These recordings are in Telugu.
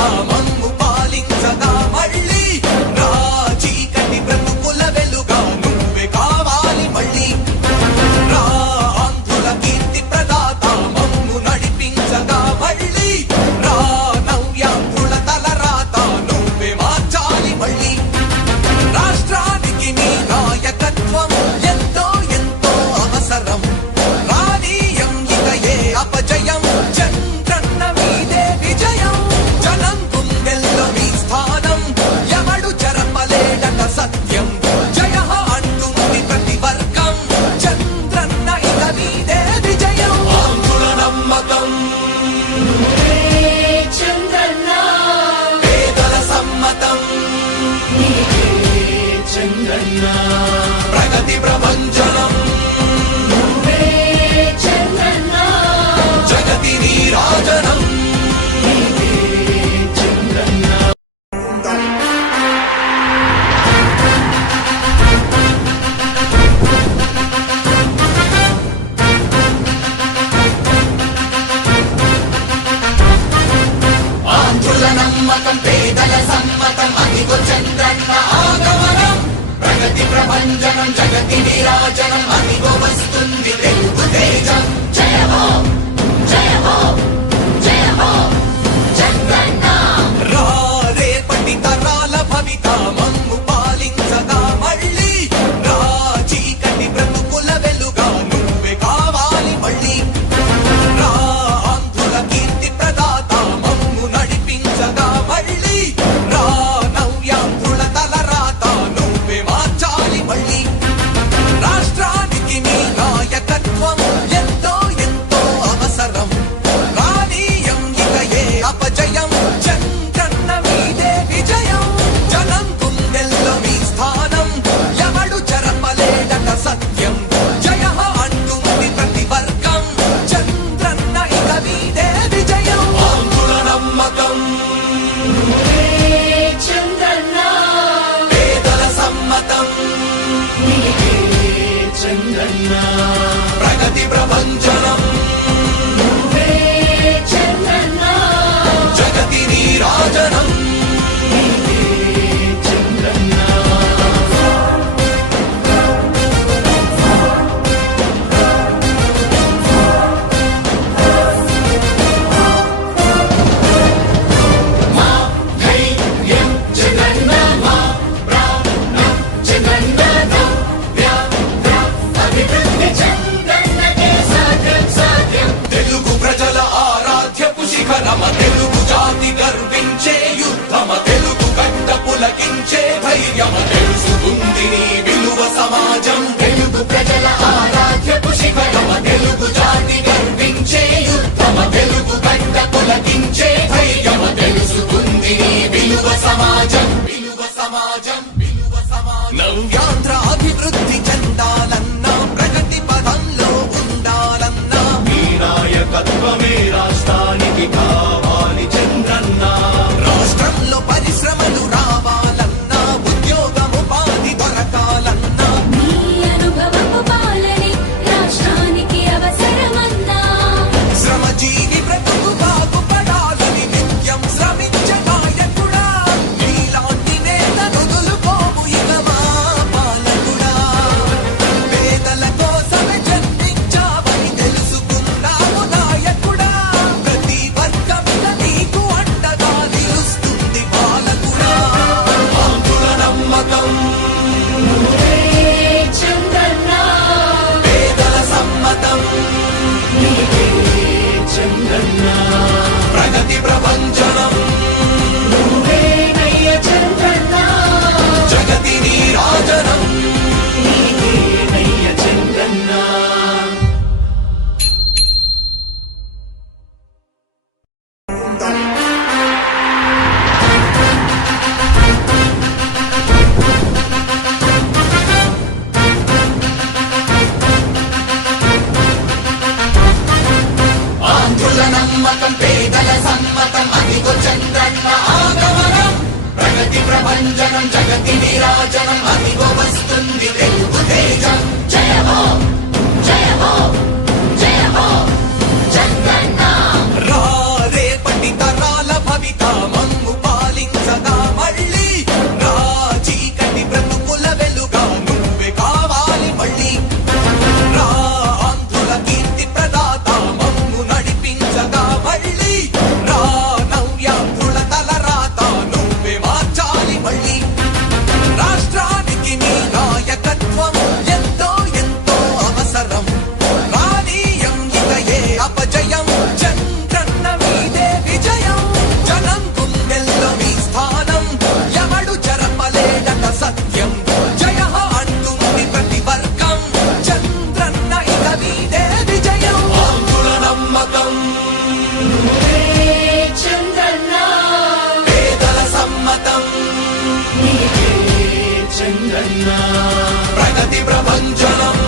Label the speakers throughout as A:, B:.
A: আমন্ত্রণ
B: na
A: ప్రగతి ప్రపంచన ప్రజల
B: ఆరా విరాజనం
A: జగతి విరాజనం అదిగో వస్తుంది తెలుగు తేజం. జయమో జయమో
B: ప్రగతి ప్రపంచం.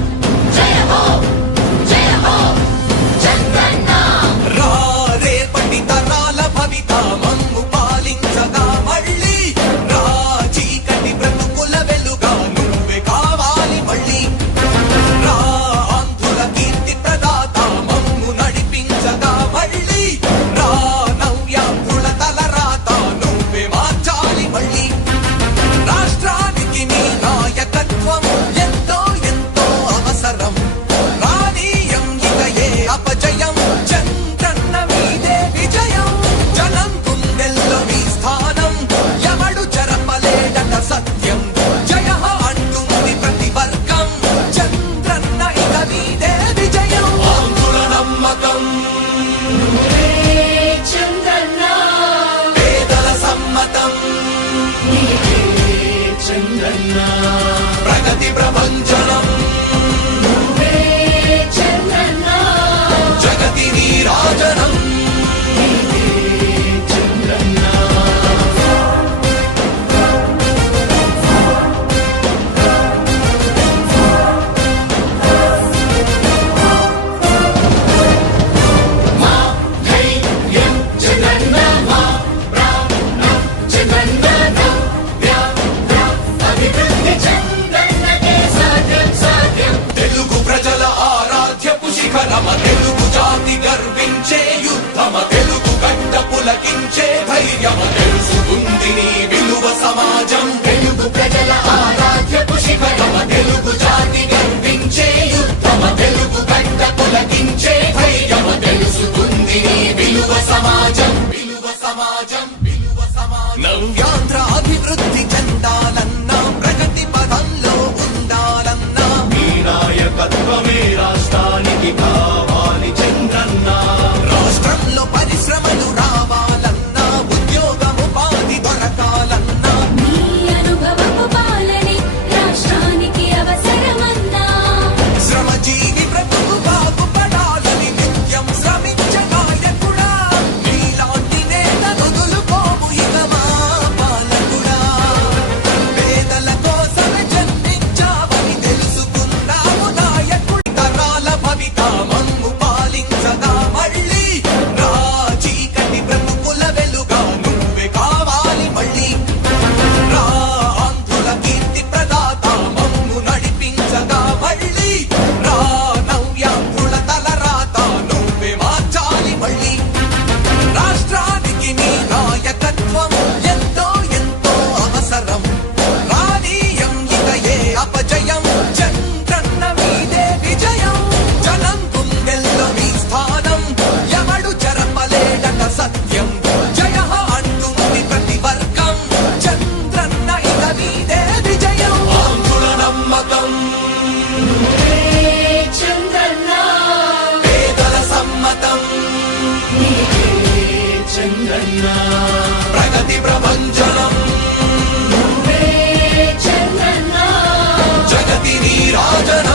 A: ప్రపంచనం
B: ప్రగతి
C: ప్రపంచనం
B: జగతి నీరాజన